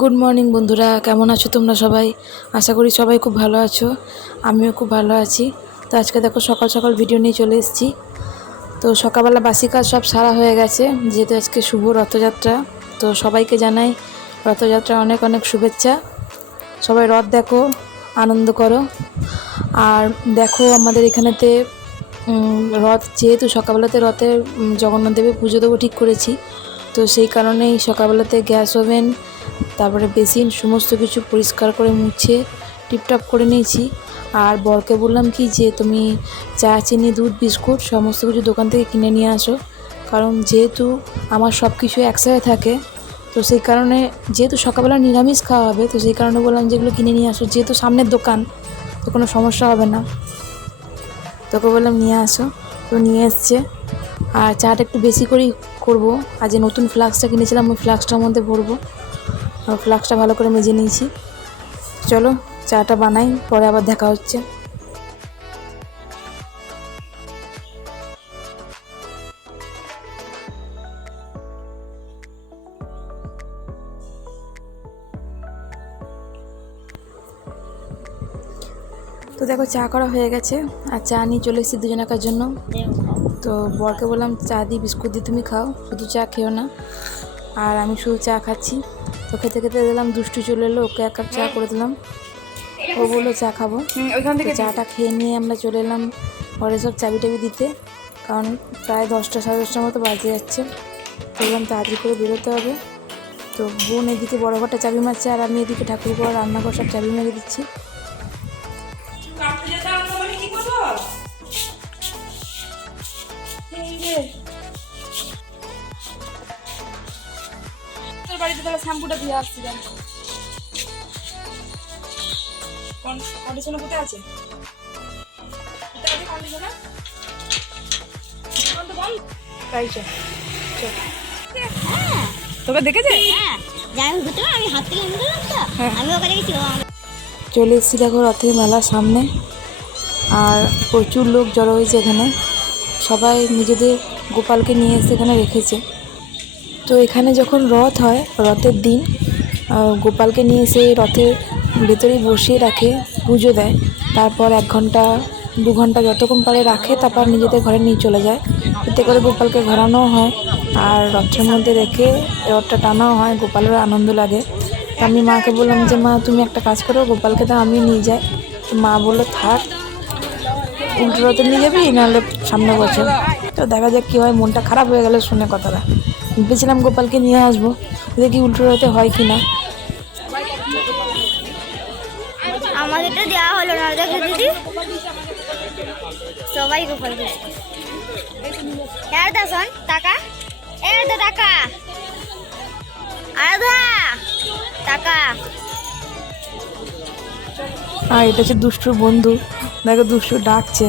Good morning বন্ধুরা, কেমন আছো তোমরা সবাই? আশা করি সবাই খুব ভালো আছো। আমিও খুব ভালো আছি। তো আজকে দেখো সকাল সকাল ভিডিও নিয়ে চলে এসেছি। তো সকালবেলা বাসি কাজ সব সারা হয়ে গেছে, যেহেতু আজকে শুভ রথযাত্রা। তো সবাইকে জানাই রথযাত্রা অনেক অনেক শুভেচ্ছা। সবাই রথ দেখো, আনন্দ করো। আর দেখো আমাদের এখানেতে রথ, যেহেতু সকালবেলাতে রথের জগন্নাথ দেবের পুজো দেবো ঠিক করেছি। তো সেই কারণেই সকালবেলাতে গ্যাস ওভেন, তারপরে বেসিন সমস্ত কিছু পরিষ্কার করে মুছে টিপটপ করে নিয়েছি। আর বরকে বললাম কি যে তুমি চা, চিনি, দুধ, বিস্কুট সমস্ত কিছু দোকান থেকে কিনে নিয়ে আসো, কারণ যেহেতু আমার সব কিছু একসাথে থাকে। তো সেই কারণে যেহেতু সকালবেলা নিরামিষ খাওয়া হবে, তো সেই কারণে বললাম যেগুলো কিনে নিয়ে আসো, যেহেতু সামনের দোকান তো কোনো সমস্যা হবে না। তোকে বললাম নিয়ে আসো, তো নিয়ে এসছে। আর চাটা একটু বেশি করেই করবো। আর যে নতুন ফ্লাক্সটা কিনেছিলাম ওই ফ্লাক্সটার মধ্যে ভরবো। ফ্লাক্সটা ভালো করে মেজে নিয়েছি। চলো চাটা বানাই, পরে আবার দেখা হচ্ছে। তো দেখো চা করা হয়ে গেছে, আর চা নিয়ে চলে এসেছি দুজনাকার জন্য। তো বরকে বললাম চা দিই, বিস্কুট দিই, তুমি খাও, শুধু চা খেও না। আর আমি শুধু চা খাচ্ছি। তো খেতে খেতে দিলাম, দুষ্টু চলে এলো, ওকে এক কাপ চা করে দিলাম। ও বললো চা খাবো। ওইখান থেকে চাটা খেয়ে নিয়ে আমরা চলে এলাম ঘরে সব চাবি টাবি দিতে, কারণ প্রায় 10টা সাড়ে 10টার মতো বাজে যাচ্ছে। বললাম তাড়াতাড়ি করে বেরোতে হবে। তো বোন এদিকে বড় ঘরটা চাবি মারছে, আর আমি এদিকে ঠাকুর ঘর, রান্নাঘর সব চাবি মেরে দিচ্ছি। বাড়িতে তাহলে শ্যাম্পুটা দিয়ে আসছি, জানো কন্ডিশনার কোথায় আছে? তোকে দেখেছে? চলে এসেছি দেখো রথের মেলার সামনে, আর প্রচুর লোক জড়ো হয়েছে এখানে। সবাই নিজেদের গোপালকে নিয়ে এসে এখানে রেখেছে। তো এখানে যখন রথ হয়, রথের দিন গোপালকে নিয়ে এসে রথের ভেতরেই বসিয়ে রাখে, পুজো দেয়। তারপর 1 ঘন্টা 2 ঘন্টা যতক্ষণ পারে রাখে, তারপর নিজেদের ঘরে নিয়ে চলে যায়। এতে করে গোপালকে ঘোরানোও হয়, আর রথের মধ্যে রেখে রথটা টানাও হয়, গোপালেরও আনন্দ লাগে। তো আমি মাকে বললাম যে মা তুমি একটা কাজ করো, গোপালকে তো আমি নিয়ে যাই। তো মা বললো থাক, উল্টো রথে নিয়ে যাবি নাহলে সামনে বছর। তো দেখা যাক কী হয়। মনটা খারাপ হয়ে গেল শুনে কথাটা। ভেবেছিলাম গোপালকে নিয়ে আসবো, দেখি উল্টো রথে হয় কি না। আমাদের তো দেওয়া হলো না, দেখো দিদি সবাই গোপাল শোন টাকা, টাকা টাকা। আর এটা হচ্ছে দুষ্টুর বন্ধু, দেখো দুষ্টু ডাকছে।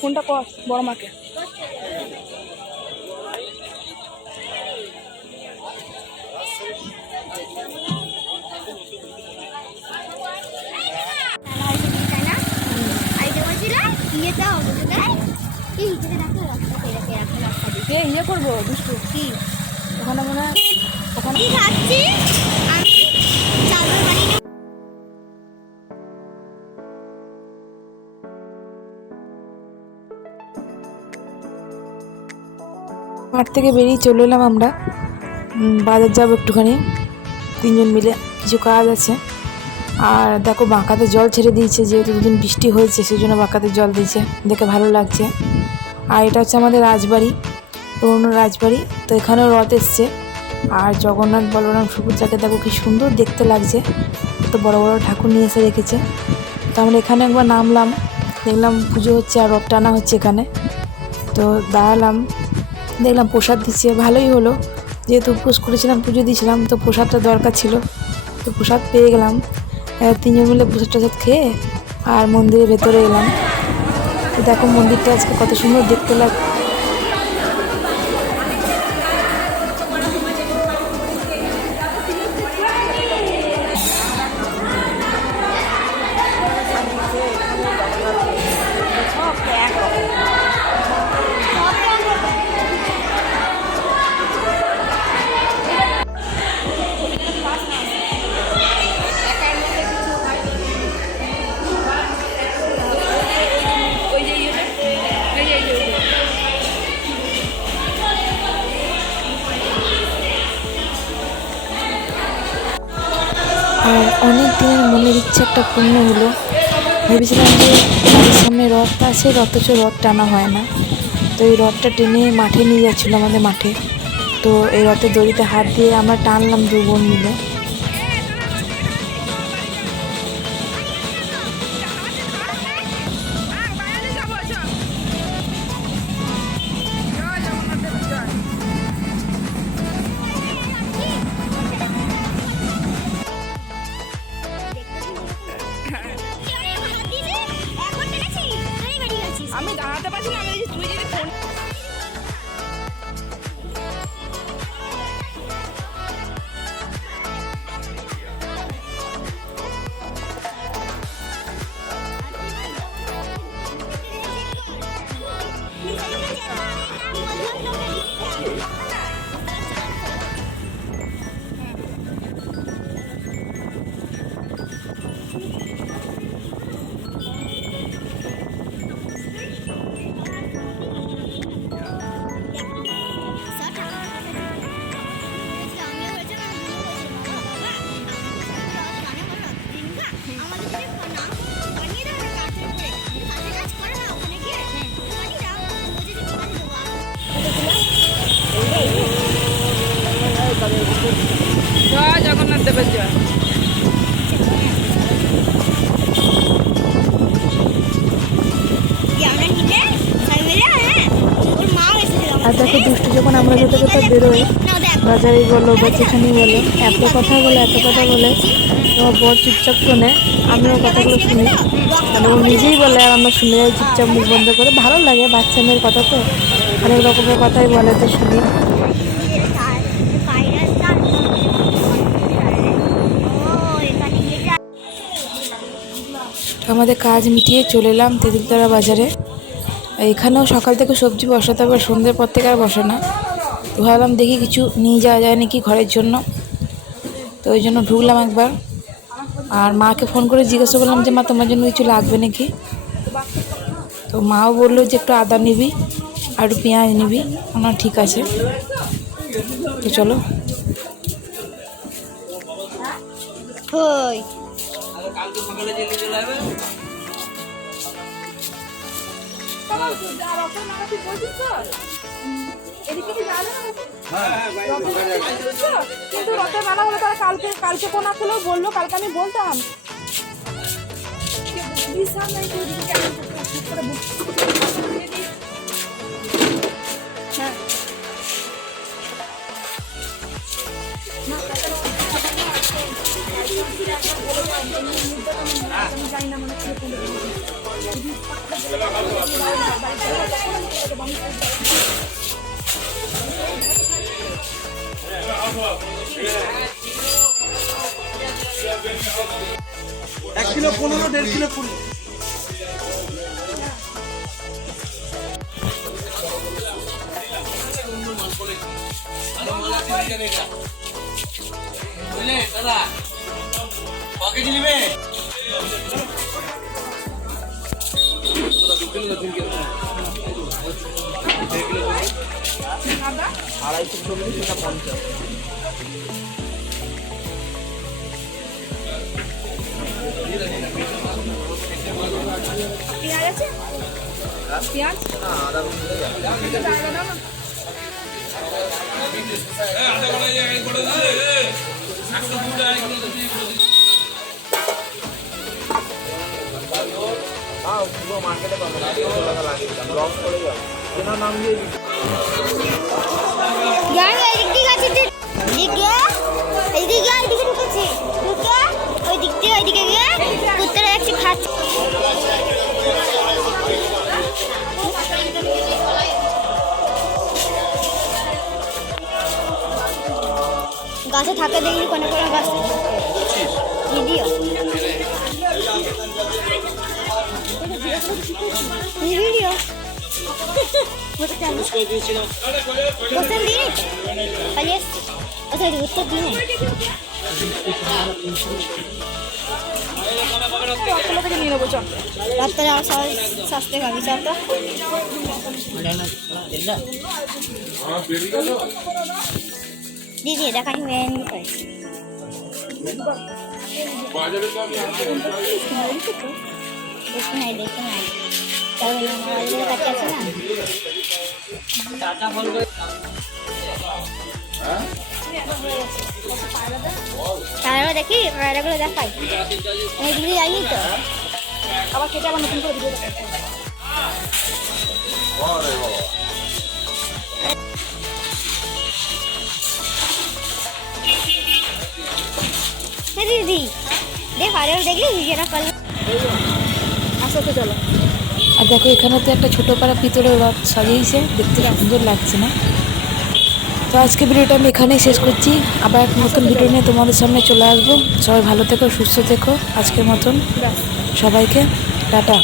ফোনটা কর বড় মাকে। ইয়ে করবো দুষ্টু কি ওখানে মনে হয় ওখানে খাচ্ছি আমি চাদর বাড়ি। মাঠ থেকে বেরিয়ে চলে এলাম আমরা, বাজার যাবো একটুখানি, 3জন মিলে, কিছু কাজ আছে। আর দেখো বাঁকাতে জল ছেড়ে দিয়েছে, যেহেতু 2 দিন বৃষ্টি হয়েছে সেই জন্য বাঁকাতে জল দিয়েছে, দেখে ভালো লাগছে। আর এটা হচ্ছে আমাদের রাজবাড়ি, পুরনো রাজবাড়ি। তো এখানেও রথ এসছে, আর জগন্নাথ, বলরাম, সুভদ্রাকে দেখো কি সুন্দর দেখতে লাগছে। তো বড় বড় ঠাকুর নিয়ে এসে রেখেছে। তো আমরা এখানে একবার নামলাম, দেখলাম পুজো হচ্ছে আর রথ টানা হচ্ছে এখানে। তো দাঁড়ালাম, দেখলাম প্রসাদ দিচ্ছে, ভালোই হলো। যেহেতু উপোস করেছিলাম, পুজো দিয়েছিলাম, তো প্রসাদটা দরকার ছিল। তো প্রসাদ পেয়ে গেলাম। 3জন মিলে প্রসাদ টসাদ খেয়ে আর মন্দিরের ভেতরে এলাম। তো দেখো মন্দিরটা আজকে কত সুন্দর দেখতে লাগে। মনের ইচ্ছে একটা পূর্ণ হলো। ভেবেছিলাম যে বাড়ির সামনে রথটা আছে, অথচ রথ টানা হয় না। তো এই রথটা টেনে মাঠে নিয়ে যাচ্ছিলো, আমাদের মাঠে। তো এই রথের দড়িতে হাত দিয়ে আমরা টানলাম 2 বোন মিলে। আমি দাঁড়াতে পারছি না, আমি তুই যদি ফোন জয় জগন্নাথ দেবের জয়। আর দেখো দুষ্টু যখন আমরা যত কথা বেরোই, বাজারে বলো বা যেখানেই বলো, এত কথা বলে তোমার বর চুপচাপ শোনে। আমিও কথাগুলো শুনি, মানে ও নিজেই বলে আর আমরা শুনে যাই চুপচাপ মুখ বন্ধ করে। ভালো লাগে, বাচ্চা মেয়ের কথা তো অনেক রকমের কথাই বলে, তো শুনি। আমাদের কাজ মিটিয়ে চলে এলাম তেঁতুলতলা বাজারে। এখানেও সকাল থেকে সবজি বসাতে হবে, সন্ধ্যের পর থেকে আর বসে না। তো ভাবলাম দেখি কিছু নিয়ে যাওয়া যায় নাকি ঘরের জন্য, তো ওই জন্য ঢুকলাম একবার। আর মাকে ফোন করে জিজ্ঞাসা করলাম যে মা তোমার জন্য কিছু লাগবে নাকি। তো মাও বললো যে একটু আদা নিবি আর একটু পেঁয়াজ নিবি। আমার ঠিক আছে, তো চলো। কিন্তু রথের মেলা হলে তারা কালকে কোন আসলেও বললো, কালকে আমি বলতাম। এক কিলো 15, 1.5 কিলো 20। পেঁয়াজ আছে, পেঁয়াজ ওইদিকে গিয়ে কুত্তারা দেখছি খাচ্ছে। গাছে থাকে দেখলি কোনে কোনে গাছ দিদিও ভিডিও কোথায় দিয়ে পালিয়ে আসছি। আচ্ছা উত্তর দিয়ে নিয়ে নেবো। চল রাত্রে আর সস্তে খাবি চাপটা দিদি দেখানি মেন দেখি নাই তাহলে আমার কাছে আছে না তাহলে দেখি পায়রাগুলো দেখাই এইগুলি যাইনি তো আবার কেটে আবার নতুন করে ভিডিও দেখাচ্ছি। হ্যাঁ দিদি দেখ পায়রাগুলো দেখলি ভিডিওটা করলে আসো তো চলো। আর দেখো এখানে তো একটা ছোটো পাড়া পিতলের রথ সাজিয়েছে, দেখতে সুন্দর লাগছে না? তো আজকে ভিডিওটা আমি এখানেই শেষ করছি। আবার এক নতুন ভিডিও নিয়ে তোমাদের সামনে চলে আসবো। সবাই ভালো থেকো, সুস্থ থেকো। আজকের মতন সবাইকে টাটা।